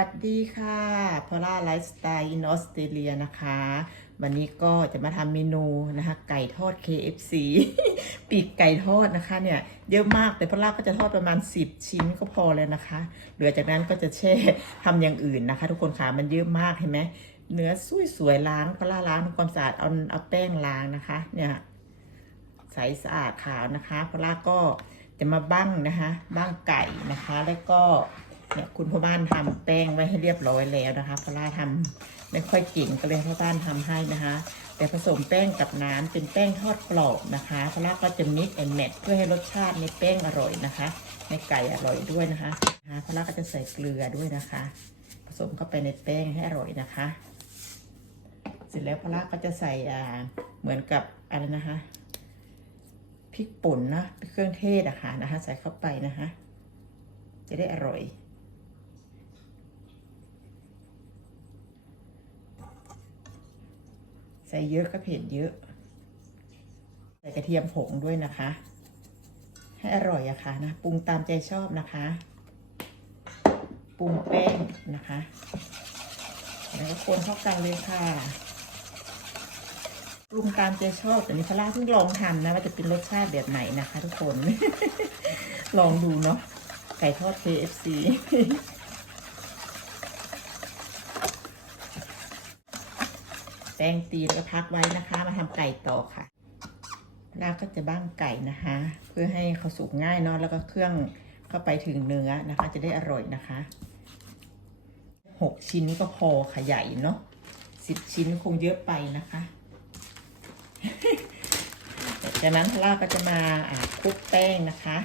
วัสดีค่ะพอล่าไลฟ์สไตล์อินออสเตรเลียนะคะ วันนี้ก็จะมาทำเมนูนะคะ ไก่ทอด KFC ปีกไก่ทอดนะคะเนี่ย เยอะมากแต่พอล่าก็จะทอดประมาณ 10 ชิ้นก็พอแล้วนะคะ เหลือจากนั้นก็จะแช่ทำอย่างอื่นนะคะ ทุกคนค่ะมันเยอะมากเห็นไหมเนื้อสวยๆล้างพอล่าล้างความสะอาดเอาเอาแป้งล้างนะคะ เนี่ยใสสะอาดขาวนะคะพอล่าก็จะมาบั้งนะคะบั้งไก่นะคะแล้วก็ เนี่ยคุณพ่อบ้านทำแป้งไว้ให้เรียบร้อยแล้วนะคะพอล่าทำไม่ค่อยเก่งก็เลยพ่อบ้านทำให้นะคะ แต่ผสมแป้งกับน้ำเป็นแป้งทอดกรอบนะคะพอล่าก็จะมิกแอนแมทเพื่อให้รสชาติในแป้งอร่อยนะคะในไก่อร่อยด้วยนะคะนะคะพอล่าก็จะใส่เกลือด้วยนะคะ ผสมเข้าไปในแป้งให้อร่อยนะคะ เสร็จแล้วพอล่าก็จะใส่อ่าเหมือนกับอะไรนะคะพริกป่นนะเครื่องเทศอะค่ะนะคะ ใส่เข้าไปนะคะ จะได้อร่อย ใส่เยอะก็เผ็ดเยอะ ใส่กระเทียมผงด้วยนะคะ ให้อร่อยอะค่ะนะปรุงตามใจชอบนะคะ ปรุงแป้งนะคะ แล้วก็คนเข้ากันเลยค่ะปรุงตามใจชอบแต่นี่พลาเพิ่งลองทำนะว่าจะเป็นรสชาติแบบไหนนะคะ ทุกคน ลองดูเนาะไก่ทอด KFC แป้ งตีแล้วก็พักไว้นะคะ มาทำไก่ต่อค่ะลาก็จะบ้างไก่นะคะ เพื่อให้เขาสุกง่ายเนาะแล้วก็เครื่องเข้าไปถึงเนื้อนะคะ จะได้อร่อยนะคะหกชิ้นก็พอค่ะใหญ่เนาะสิบชิ้นคงเยอะไปนะคะจากนั้นพลาก็จะมาคลุกแป้งนะคะ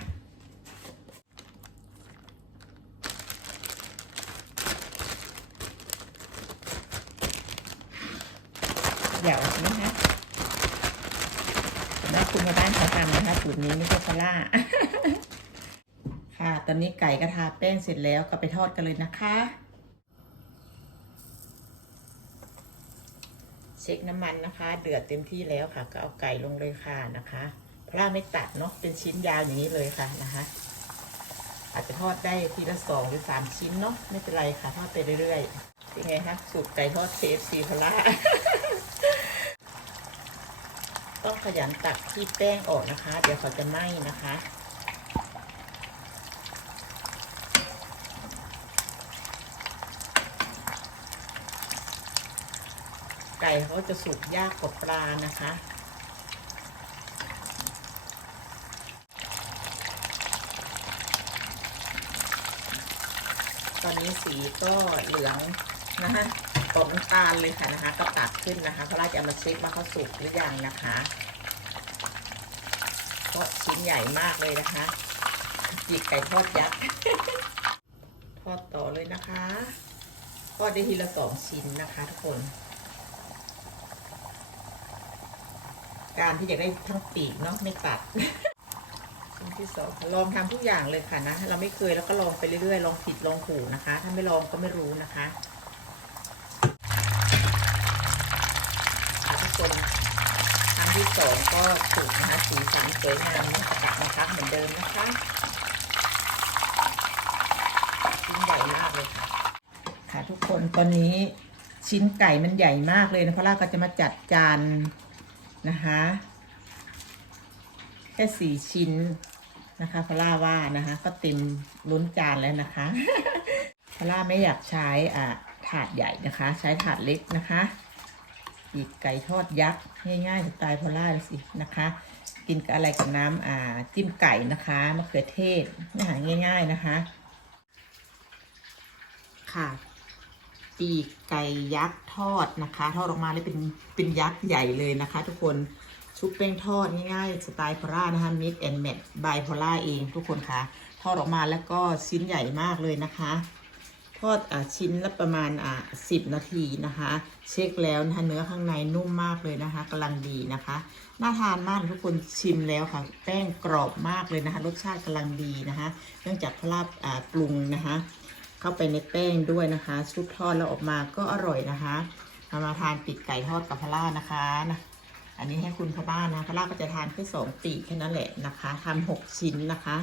เดี๋ยวนะคะแล้วคุณมาบ้านเขาทำนะคะสูตรนี้ไม่ใช่พล่าค่ะ ตอนนี้ไก่กระทาแป้งเสร็จแล้วก็ไปทอดกันเลยนะคะ เช็คน้ำมันนะคะ เดือดเต็มที่แล้วค่ะ ก็เอาไก่ลงเลยค่ะนะคะพลาไม่ตัดเนาะเป็นชิ้นยาวอย่างนี้เลยค่ะนะคะ อาจจะทอดได้ทีละสองหรือสามชิ้นเนาะไม่เป็นไรค่ะทอดไปเรื่อยๆเป็นไงคะสูตรไก่ทอด KFC พลา ต้องขยันตักที่แป้งออกนะคะ เดี๋ยวเขาจะไหม้นะคะไก่เขาจะสุกยากกว่าปลานะคะ ตอนนี้สีก็เหลืองนะคะ ตกน้ำตาลเลยค่ะนะคะ ก็ตัดขึ้นนะคะเพราะเราจะเอามาเช็คว่าเขาสุกหรือยังนะคะก็ชิ้นใหญ่มากเลยนะคะจีกไก่ทอดยักษ์ทอดต่อเลยนะคะทอดได้ทีละสองชิ้นนะคะทุกคน การที่จะได้ทั้งปีกเนาะไม่ตัดชิ้นที่สองลองทำทุกอย่างเลยค่ะนะเราไม่เคยแล้วก็ลองไปเรื่อยๆ ลองผิดลองถูกนะคะ ถ้าไม่ลองก็ไม่รู้นะคะ ทุกคนครั้งที่สองก็ถูกนะคะสีสันสวยงามนะกลับมาครับเหมือนเดิมนะคะชิ้นใหญ่มากเลยค่ะ ค่ะทุกคนตอนนี้ชิ้นไก่มันใหญ่มากเลยนะเพราะล่าก็จะมาจัดจานนะคะแค่สี่ชิ้นนะคะพล่าว่านะคะก็เต็มล้นจานแล้วนะคะพล่าไม่อยากใช้อ่าถาดใหญ่นะคะ ใช้ถาดเล็กนะคะ ปีกไก่ทอดยักษ์ง่ายๆสไตล์พอล่าเลยสินะคะ กินกับอะไรกับน้ำอ่าจิ้มไก่นะคะมะเขือเทศนี่หาง่าย ๆนะคะ ค่ะ ปีกไก่ยักษ์ทอดนะคะ ทอดออกมาเลยเป็นเป็นยักษ์ใหญ่เลยนะคะ ทุกคนชุบแป้งทอดง่ายๆ สไตล์พอล่านะคะมิกแอนแมทบายพอล่าเองทุกคนค่ะ ทอดออกมาแล้วก็ชิ้นใหญ่มากเลยนะคะ ทอดอชิ้นละประมาณอ่าสิบนาทีนะคะ เช็คแล้วนะคะเนื้อข้างในนุ่มมากเลยนะคะกำลังดีนะคะน่าทานมากทุกคนชิมแล้วค่ะ แป้งกรอบมากเลยนะคะ รสชาติกำลังดีนะคะ เนื่องจากพลาอ่าปรุงนะคะ เข้าไปในแป้งด้วยนะคะชุบทอดแล้วออกมาก็อร่อยนะคะเอามาทานปีกไก่ทอดกับพลานะคะนะอันนี้ให้คุณพ่อบ้านนะพะล่าก็จะทานแค่สองปีกแค่นั้นแหละนะคะทำหกชิ้นนะคะ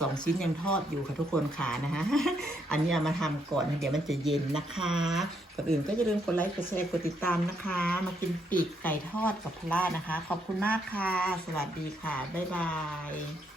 สองชิ้นยังทอดอยู่ค่ะทุกคนขานะฮะ อันนี้เอามาทำก่อนนะเดี๋ยวมันจะเย็นนะคะก่อนอื่นก็อย่าลืมกดไลค์กดแชร์กดติดตามนะคะ มากินปีกไก่ทอดกับพลานะคะ ขอบคุณมากค่ะ สวัสดีค่ะ บ๊ายบาย